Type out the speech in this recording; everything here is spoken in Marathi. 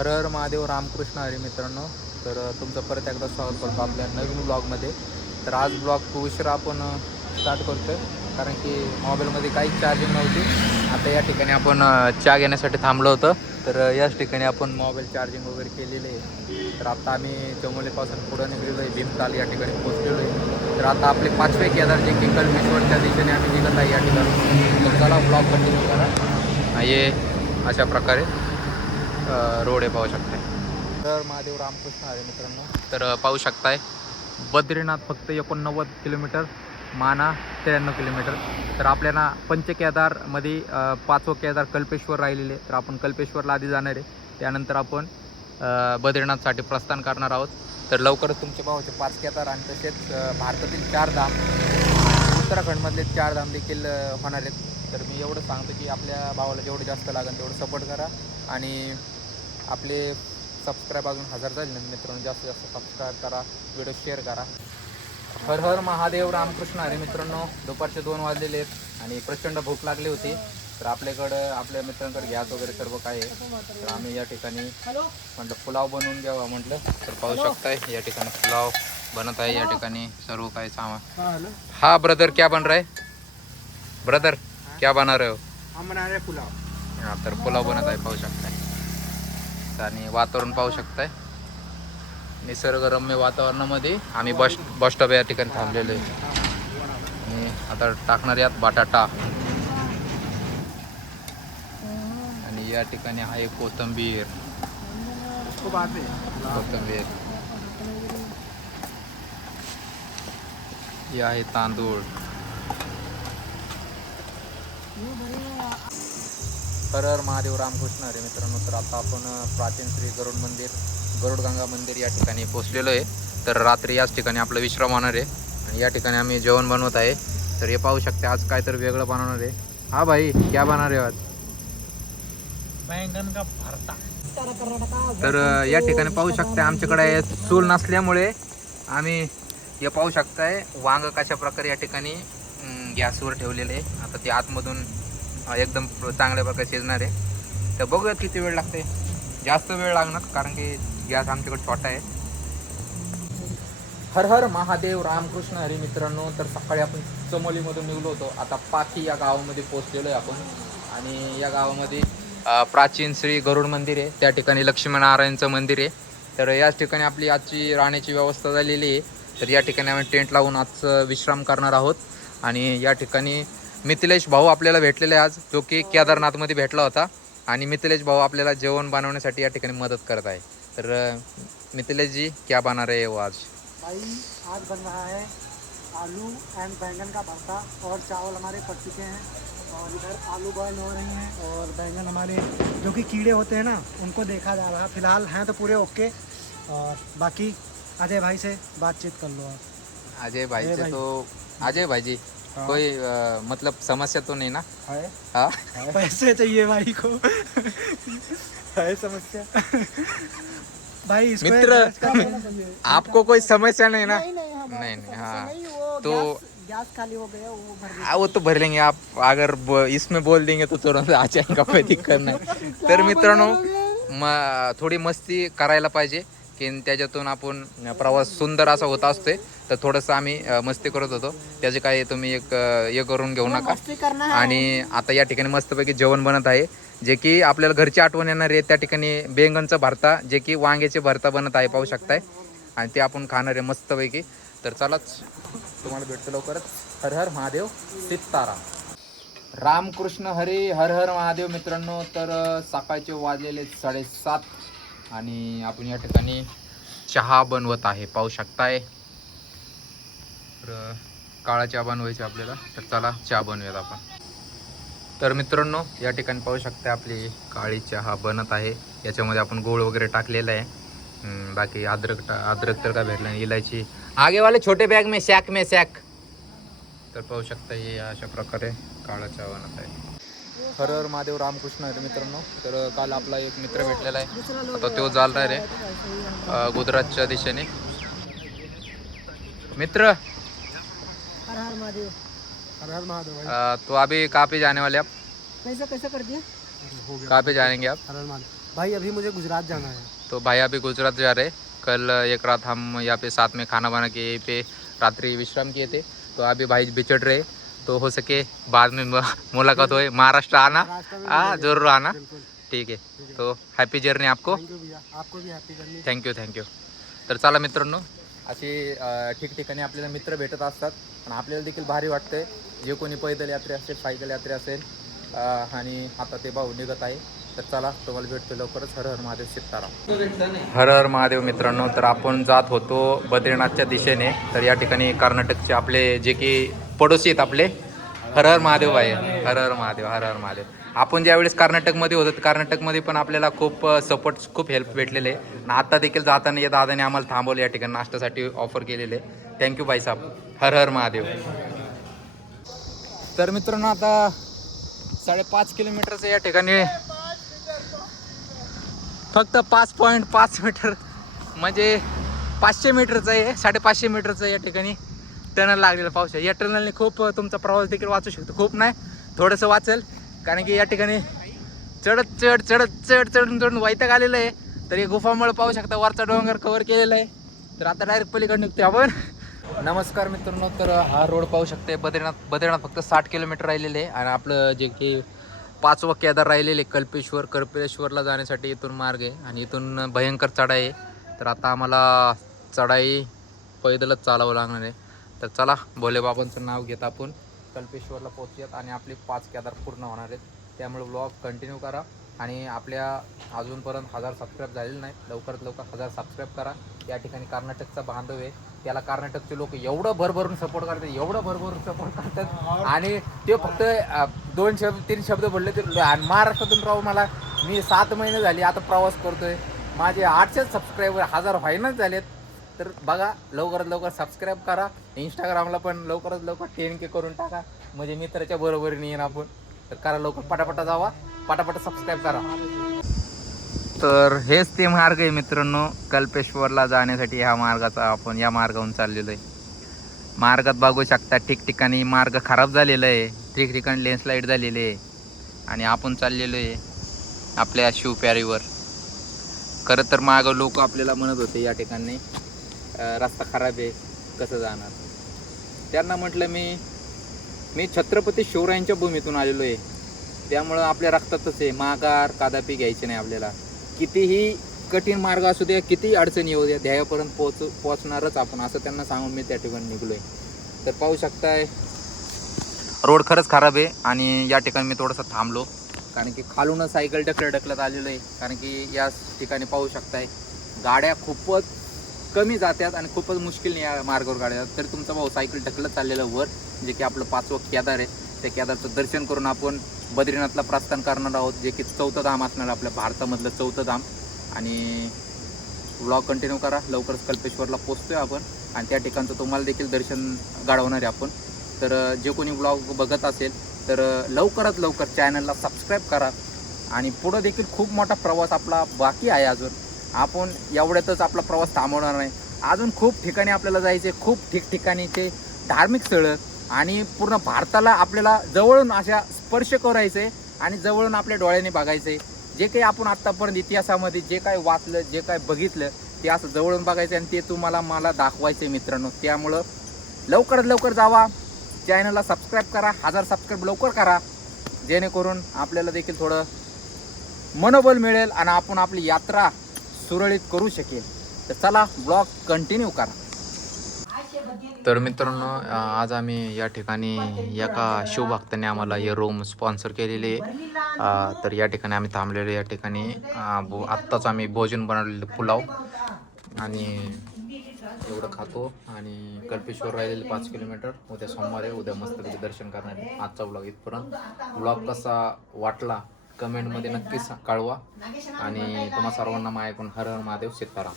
हर हर महादेव रामकृष्ण हरी मित्रांनो. तर तुमचं परत एकदा स्वागत करतो आपल्या नवीन ब्लॉगमध्ये. तर आज ब्लॉग उशिरा आपण स्टार्ट करतो कारण की मोबाईलमध्ये काहीच चार्जिंग नव्हती. आता या ठिकाणी आपण चहा घेण्यासाठी थांबलो होतं. तर याच ठिकाणी आपण मोबाईल चार्जिंग वगैरे केलेले आहे. तर आता आम्ही चमोलीपासून पुढं निघलेलो आहे. भीमताल या ठिकाणी पोहोचलेलो आहे. तर आता आपले पाचवे केदार जे किंकल मिसवडच्या दिशेने आम्ही निघत आहे या ठिकाणी. तर चला ब्लॉग कंटिन्यू करा. ये. अशा प्रकारे. रोड आहे पाहू शकताय. तर महादेव रामकृष्ण आहे मित्रांनो. तर पाहू शकताय. बद्रीनाथ फक्त एकोणनव्वद किलोमीटर माना त्र्याण्णव किलोमीटर. तर आपल्याला पंचकेदारमध्ये पाचवं केदार कल्पेश्वर राहिलेले. तर आपण कल्पेश्वरला आधी जाणार आहे. त्यानंतर आपण बद्रीनाथसाठी प्रस्थान करणार आहोत. तर लवकरच तुमचे भावाचे पाच केदार आणि तसेच भारतातील चार धाम. उत्तराखंडमधले चार धाम देखील होणार आहेत. तर मी एवढं सांगतो की आपल्या भावाला जेवढं जास्त लागेल तेवढं सपोर्ट करा. आणि आपले सबस्क्राईब अजून हजार झाले ना मित्रांनो जास्तीत जास्त सबस्क्राईब करा व्हिडिओ शेअर करा. हर हर महादेव रामकृष्ण अरे मित्रांनो दुपारचे दोन वाजलेले आहेत आणि प्रचंड भूक लागली होती. तर आपल्याकडं आपल्या मित्रांकडे गॅस वगैरे सर्व काय आहे. तर आम्ही या ठिकाणी म्हटलं पुलाव बनवून घ्यावा म्हटलं. तर पाहू शकताय या ठिकाणी पुलाव बनत आहे या ठिकाणी सर्व काही सामान. हा ब्रदर क्या बन रहा है? ब्रदर क्या बना रहे हो? हम बना रहे पुलाव। हा तर पुलाव बनत आहे पाहू शकताय. आणि वातावरण पाहू शकताय. निसर्गरम्य वातावरणामध्ये आम्ही बस बस स्टॉप या ठिकाणी थांबलेलो आहे. आणि आता टाकणार यात बटाटा. आणि या ठिकाणी आहे कोथंबीर. कोथंबीर. हे आहे तांदूळ. हर महादेव रामकृष्ण हरे मित्रांनो तर आता आपण प्राचीन श्री गरुड मंदिर गरुडगंगा मंदिर या ठिकाणी पोहोचलेलो आहे. तर रात्री याच ठिकाणी आपलं विश्राम होणार आहे आणि या ठिकाणी आम्ही जेवण बनवत आहे. तर हे पाहू शकते आज काय तर वेगळं बनवणार आहे. हा भाई क्या बना रहे हो आज? बैंगन का भरता। तर या ठिकाणी पाहू शकता आमच्याकडे चूल नसल्यामुळे आम्ही हे पाहू शकताय वांग कशा प्रकारे या ठिकाणी गॅसवर ठेवलेले आहे. आता ते आतमधून एकदम चांगल्या प्रकारे शिजणार आहे. तर बघूयात किती वेळ लागते जास्त वेळ लागणार कारण की गॅस आमच्याकडे छोटा आहे. हर हर महादेव रामकृष्ण हरी मित्रांनो तर सकाळी आपण चमोलीमधून निघलो होतो. आता पाखी या गावामध्ये पोहोचलेलो आहे आपण. आणि या गावामध्ये प्राचीन श्री गरुड मंदिर आहे. त्या ठिकाणी लक्ष्मीनारायणचं मंदिर आहे. तर याच ठिकाणी आपली आजची राहण्याची व्यवस्था झालेली आहे. तर या ठिकाणी आम्ही टेंट लावून आजचं विश्राम करणार आहोत. आणि या ठिकाणी मिथिलेश भाऊ आपल्याला भेटलेले आज जो की केदारनाथमध्ये भेटला होता. आणि मिथिलेश भाऊ आपल्याला जेवण बनवण्यासाठी या ठिकाणी मदत करत आहे. तर मिथिलेश जी क्या बना रहे हो आज? भाई आज बन रहा है आलू एंड बैंगन का भरता और चावल हमारे पक चुके हैं और इधर आलू बॉयल हो रही हैं और बैंगन हमारे जो कि कीड़े होते हैं ना उनको देखा जा रहा है। फिलहाल हैं तो पूरे ओके और बाकी अजय भाई से बातचीत कर लो आप। अजय भाई से। तो अजय भाई जी हाँ। कोई अ, मतलब समस्या तो नहीं ना? है? हाँ पैसे चाहिए भाई को। है समस्या। भाई इसको मित्र। आपको कोई समस्या नहीं ना? नहीं नहीं नहीं, हाँ। नहीं, वो तो- गैस, खाली हो गया वो भर। हाँ वो तो भर लेंगे। आप अगर इसमें बोल देंगे तो तुरंत आ जाएगा कोई दिक्कत नाही। तर मित्रांनो म थोडी मस्ती करायला पाहिजे। की त्याच्यातून आपण प्रवास सुंदर असा होत असतोय. तर थोडंसं आम्ही मस्ती करत होतो. त्याचे काही तुम्ही एक हे करून घेऊ नका. आणि आता या ठिकाणी मस्तपैकी जेवण बनत आहे. जे की आपल्याला घरची आठवण येणार आहे त्या ठिकाणी बेंगनचं भरता जे की वांग्याचे भरता बनत आहे पाहू शकताय. आणि ते आपण खाणार आहे मस्तपैकी. तर चलाच. तुम्हाला भेटतो लवकरच. हर हर महादेव सीताराम रामकृष्ण हरी हर हर महादेव मित्रांनो. तर सकाळचे वाजलेले साडेसात. आणि आपण या ठिकाणी चहा बनवत आहे. पाहू शकताय. तर काळा चहा बनवायचा आपल्याला. तर चला चहा बनवूयात आपण. तर मित्रांनो या ठिकाणी पाहू शकता आपली काळी चहा बनत आहे. याच्यामध्ये आपण गोळ वगैरे टाकलेला आहे. बाकी अद्रक टा अद्रक तर काय भेटलं नाही. इलायची. आगेवाले छोटे बॅग मे सॅक मे सॅक तर पाहू शकता हे अशा प्रकारे काळा चहा बनत आहे. हर हर महादेव रामकृष्ण हरे मित्रांनो. तर काल आपला एक मित्र भेटलेला आहे. आता तो चालला रे. अ, गुजरातच्या दिशेने. मित्र! हर हर महादेव. हर हर महादेव भाई. अ, तो अभी कहाँ पे जाने वाले आप कैसे कैसे कर दिए कहाँ पे जाएंगे आप हर हर महादेव. भाई अभी मुझे गुजरात जाना है. तो भाई अभी गुजरात जा रहे. कल एक रात हम यहाँ पे साथ में खाना बना के यहीं पे रात्रि विश्राम किए थे. तो अभी भाई बिछड़ रहे. तो हो सके बाद में मुलाकात होए। महाराष्ट्र आना। हाँ। जरूर आना। ठीक आहे तो हॅपी जर्नी आपको। थैंक यू भैया। आपको भी हैप्पी जर्नी थँक्यू थँक्यू तर चला मित्रांनो अशी अं, ठिकठिकाणी आपल्याला मित्र भेटत असतात. आणि आपल्याला देखील भारी वाटते जे कोणी पैदल यात्रे असेल सायकल यात्रे असेल आणि आता ते भाऊ निघत आहे. तर चला तुम्हाला भेटतो लवकरच. हर हर महादेव सीताराम. हर हर महादेव मित्रांनो तर आपण जात होतो बद्रीनाथच्या दिशेने. तर या ठिकाणी कर्नाटकचे आपले जे की पडोसी आहेत आपले. हर हर महादेव भाई. हर हर महादेव हर हर महादेव. आपण ज्यावेळेस कर्नाटकमध्ये होतो कर्नाटकमध्ये पण आपल्याला खूप सपोर्ट खूप हेल्प भेटलेले. आहे आणि आता देखील जाताना या दादाने आम्हाला थांबवलं या ठिकाणी नाश्त्यासाठी ऑफर केलेले. थँक्यू भाई साहेब. हर हर महादेव. तर मित्रांनो आता साडेपाच किलोमीटरचं या ठिकाणी फक्त पाच पॉईंट पाच मीटर म्हणजे पाचशे मीटरचं आहे साडेपाचशे मीटरचं या ठिकाणी. टनल लागलेलं पाऊस आहे या टनलने खूप तुमचा प्रवास देखील वाचू शकतो. खूप नाही थोडंसं वाचेल. कारण की या ठिकाणी चढत चढ चढत चढ चढून चढून वैताग आलेलं आहे. तर हे गुफामुळे पाहू शकता वरचा डोंगर कव्हर केलेला आहे. तर आता डायरेक्ट पलीकडे निघतो आपण. नमस्कार मित्रांनो तर हा रोड पाहू शकते बद्रीनाथ बद्रीनाथ फक्त साठ किलोमीटर राहिलेले आहे. आणि आपलं जे की पाचवं केदार राहिलेले कल्पेश्वर कल्पेश्वरला जाण्यासाठी इथून मार्ग आहे. आणि इथून भयंकर चढाई आहे. तर आता आम्हाला चढाई पैदलच चालावं लागणार आहे. तर चला भोले बाबांचं नाव घेत आपण. कल्पेश्वरला पोहोचूयात आणि आपले पाच केदार पूर्ण होणार आहेत. त्यामुळे ब्लॉग कंटिन्यू करा आणि आपल्या अजूनपर्यंत हजार सबस्क्राईब झालेले नाही लवकरात लवकर हजार सबस्क्राईब करा. या ठिकाणी कर्नाटकचा बांधव आहे. त्याला कर्नाटकचे लोक एवढं भरभरून सपोर्ट करतात एवढं भरभरून सपोर्ट करतात. आणि ते फक्त दोन शब्द तीन शब्द बोलले ते आणि महाराष्ट्रातून राहू मला. मी सात महिने झाले आता प्रवास करतोय. माझे आठशे सबस्क्रायबर हजार व्हायनाच झालेत. तर बघा लवकरात लवकर सबस्क्राईब करा. इंस्टाग्रामला पण लवकरात लवकर टेन के करून टाका. म्हणजे मित्राच्या बरोबरीने येईन आपण. तर करा लवकर पटापटा जावा. पटापट सबस्क्राईब करा. तर हेच ते मार्ग आहे मित्रांनो. कल्पेश्वरला जाण्यासाठी ह्या मार्गाचा आपण या मार्गाहून चाललेलो आहे. मार्गात बघू शकता ठिकठिकाणी मार्ग खराब झालेला आहे. ठिकठिकाणी लेन्सलाईड झालेले आहे. आणि आपण चाललेलो आहे आपल्या शिवप्यारीवर. खरं तर मागं लोक आपल्याला म्हणत होते या ठिकाणी रस्ता खराब आहे कसं जाणार? त्यांना म्हटलं मी मी छत्रपती शिवरायांच्या भूमीतून आलेलो आहे. त्यामुळं आपल्या रक्तातच आहे. माघार कादापी घ्यायची नाही आपल्याला. कितीही कठीण मार्ग असू द्या किती अडचणी येऊ द्या ध्येयापर्यंत पोहोच पोहोचणारच आपण. असं त्यांना सांगून मी त्या ठिकाणी निघलो आहे तर पाहू शकताय रोड खरंच खराब आहे आणि या ठिकाणी मी थोडंसं थांबलो. कारण की खालूनच सायकल ढकलत ढकलत आलेलो आहे. कारण की या ठिकाणी पाहू शकताय गाड्या खूपच कमी जातात आणि खूपच मुश्किल या मार्गावर गाड्या. जातात तरी तुमचा भाऊ सायकल ढकलत चाललेलं वर जे की आपलं पाचवं केदार आहे. त्या केदारचं दर्शन करून आपण बद्रीनाथला प्रस्थान करणार आहोत जे की चौथं धाम असणार आपल्या भारतामधलं चौथं धाम. आणि व्लॉग कंटिन्यू करा लवकरच कल्पेश्वरला पोचतोय आपण. आणि त्या ठिकाणचं तुम्हाला देखील दर्शन घडवणार आहे आपण. तर जे कोणी ब्लॉग बघत असेल तर लवकरात लवकर चॅनलला सबस्क्राईब करा. आणि पुढं देखील खूप मोठा प्रवास आपला बाकी आहे अजून. आपण एवढ्यातच आपला प्रवास थांबवणार नाही. अजून खूप ठिकाणी आपल्याला जायचे खूप ठिकठिकाणीचे धार्मिक स्थळं आणि पूर्ण भारताला आपल्याला जवळून अशा स्पर्श करायचे आणि जवळून आपल्या डोळ्याने बघायचे. जे काही आपण आत्तापर्यंत इतिहासामध्ये जे काय वाचलं जे काय बघितलं ते असं जवळून बघायचं आणि ते तुम्हाला मला दाखवायचं आहे मित्रांनो. त्यामुळं लवकरात लवकर जावा. चॅनलला सबस्क्राईब करा हजार सबस्क्राईब लवकर करा. जेणेकरून आपल्याला देखील थोडं मनोबल मिळेल आणि आपण आपली यात्रा सुरळीत करू शकेल तर चला ब्लॉग कंटिन्यू करा. तर मित्रांनो आज आम्ही या ठिकाणी एका शिवभक्ताने आम्हाला हे रूम स्पॉन्सर केलेले तर या ठिकाणी आम्ही थांबलेलो या ठिकाणी आत्ताच आम्ही भोजन बनवलेलं पुलाव. आणि एवढं खातो. आणि कल्पेश्वर राहिलेले पाच किलोमीटर. उद्या सोमवार आहे. उद्या मस्तपैकी दर्शन करणार आजचा ब्लॉग इथपर्यंत. ब्लॉग कसा वाटला? कमेंटमध्ये नक्कीच कळवा. आणि तुम्हा सर्वांना माझ्याकडून हर हर महादेव सीताराम